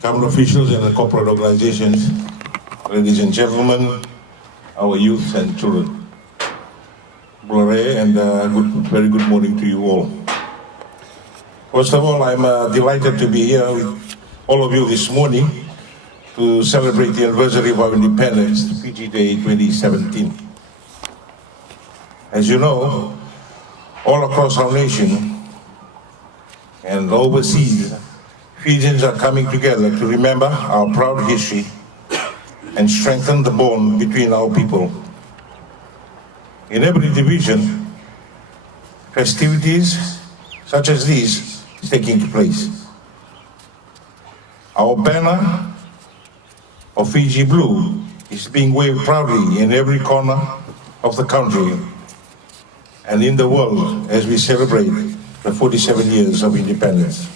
government officials and the corporate organizations, ladies and gentlemen, our youth and children. Blore and very good morning to you all. First of all, I'm delighted to be here with all of you this morning to celebrate the anniversary of our independence, Fiji Day 2017. As you know, all across our nation and overseas, Fijians are coming together to remember our proud history and strengthen the bond between our people. In every division, festivities such as these is taking place. Our banner of Fiji Blue is being waved proudly in every corner of the country and in the world as we celebrate the 47 years of independence.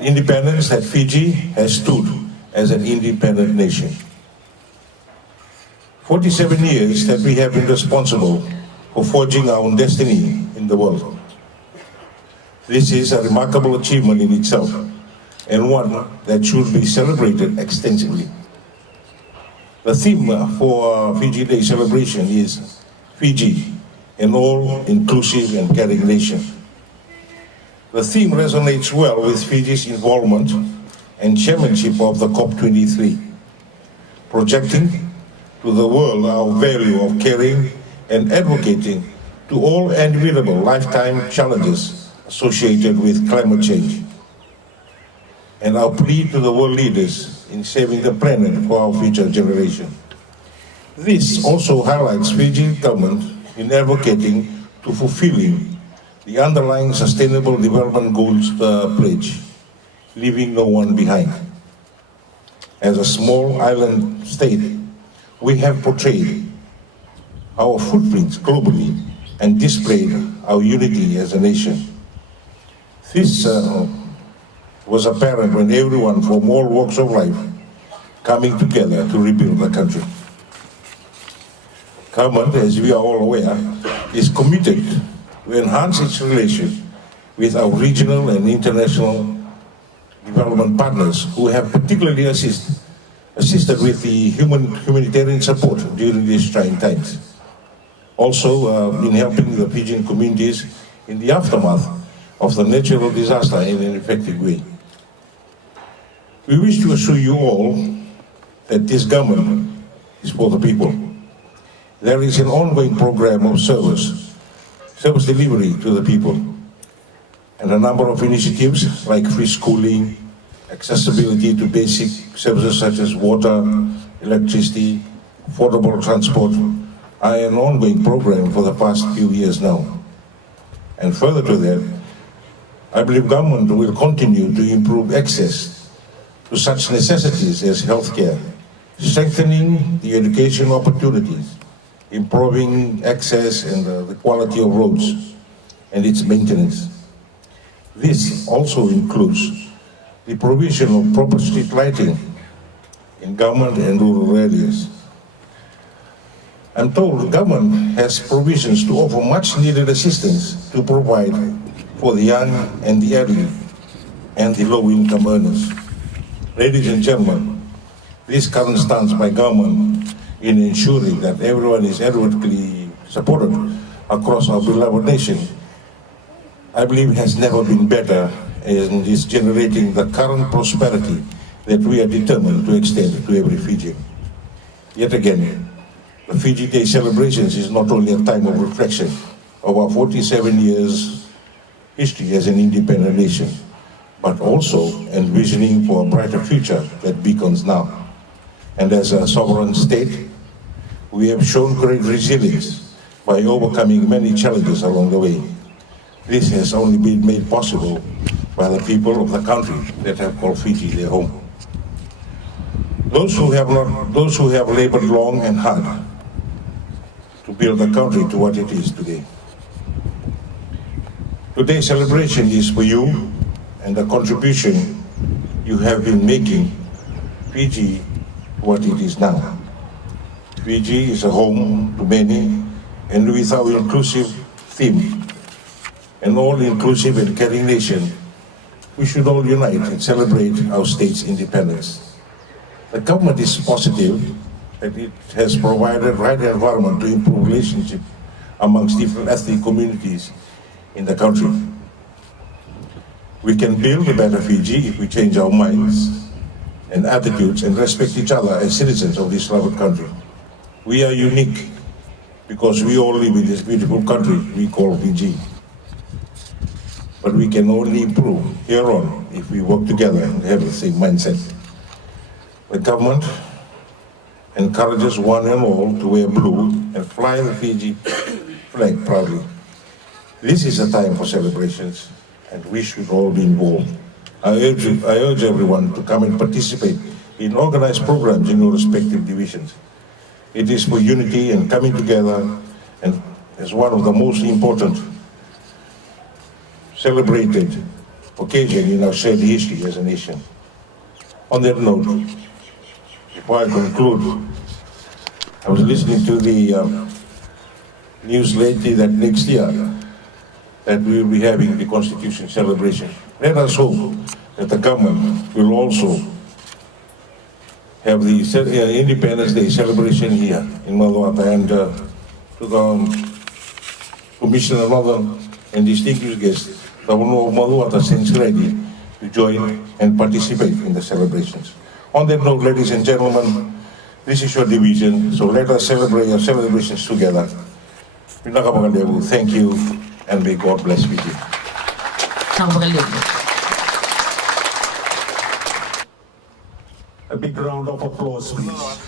Independence that Fiji has stood as an independent nation. 47 years that we have been responsible for forging our own destiny in the world. This is a remarkable achievement in itself and one that should be celebrated extensively. The theme for Fiji Day celebration is Fiji, an all-inclusive and caring nation. The theme resonates well with Fiji's involvement and chairmanship of the COP23, projecting to the world our value of caring and advocating to all inevitable lifetime challenges associated with climate change, and our plea to the world leaders in saving the planet for our future generation. This also highlights Fiji's government in advocating to fulfilling the underlying Sustainable Development Goals pledge, leaving no one behind. As a small island state, we have portrayed our footprints globally and displayed our unity as a nation. This was apparent when everyone from all walks of life coming together to rebuild the country. Government, as we are all aware, is committed to enhance its relation with our regional and international development partners who have particularly assisted with the humanitarian support during these trying times. Also in helping the Fijian communities in the aftermath of the natural disaster in an effective way. We wish to assure you all that this government is for the people. There is an ongoing program of service delivery to the people, and a number of initiatives like free schooling, accessibility to basic services such as water, electricity, affordable transport are an ongoing program for the past few years now. And further to that, I believe government will continue to improve access to such necessities as healthcare, strengthening the education opportunities, improving access and the quality of roads and its maintenance. This also includes the provision of proper street lighting in government and rural areas. I'm told the government has provisions to offer much needed assistance to provide for the young and the elderly and the low-income earners. Ladies and gentlemen, this current stance by government in ensuring that everyone is adequately supported across our beloved nation, I believe has never been better and is generating the current prosperity that we are determined to extend to every Fijian. Yet again, the Fiji Day celebrations is not only a time of reflection of our 47 years history as an independent nation, but also envisioning for a brighter future that beacons now. And as a sovereign state, we have shown great resilience by overcoming many challenges along the way. This has only been made possible by the people of the country that have called Fiji their home. Those who have labored long and hard to build the country to what it is today. Today's celebration is for you and the contribution you have been making Fiji what it is now. Fiji is a home to many, and with our inclusive theme, an all-inclusive and caring nation, we should all unite and celebrate our state's independence. The government is positive that it has provided the right environment to improve relationship amongst different ethnic communities in the country. We can build a better Fiji if we change our minds and attitudes and respect each other as citizens of this lovely country. We are unique because we all live in this beautiful country we call Fiji. But we can only improve here on if we work together and have the same mindset. The government encourages one and all to wear blue and fly the Fiji flag proudly. This is a time for celebrations, and we should all be involved. I urge everyone to come and participate in organized programs in your respective divisions. It is for unity and coming together, and as one of the most important celebrated occasion in our shared history as a nation. On that note, before I conclude, I was listening to the news lately that next year that we will be having the Constitution celebration. Let us hope that the government will also have the Independence Day celebration here in Macuata, and to the Commissioner Northern and distinguished guests, the Governor of Macuata stands ready to join and participate in the celebrations. On that note, ladies and gentlemen, this is your division, so let us celebrate our celebrations together. Thank you, and may God bless Fiji. A big round of applause, please.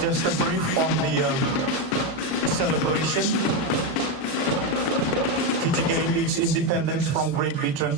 Just a brief on the celebration. Fiji gained its independence from Great Britain